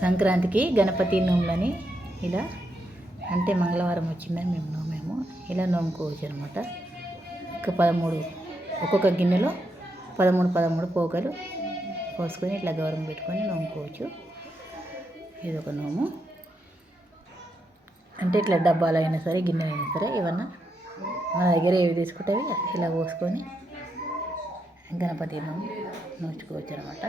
సంక్రాంతికి గణపతి నోములని ఇలా అంటే మంగళవారం వచ్చిందని మేము నోమేమో ఇలా నోముకోవచ్చు అనమాట. ఒక 13 ఒక్కొక్క గిన్నెలో 13 పోకలు పోసుకొని ఇట్లా గౌరవం పెట్టుకొని నోముకోవచ్చు. ఇది ఒక నోము. అంటే ఇట్లా డబ్బాలు అయినా సరే గిన్నెలు అయినా సరే ఏమన్నా మన దగ్గర ఏవి తీసుకుంటే ఇలా పోసుకొని గణపతి నోము నోచుకోవచ్చు అనమాట.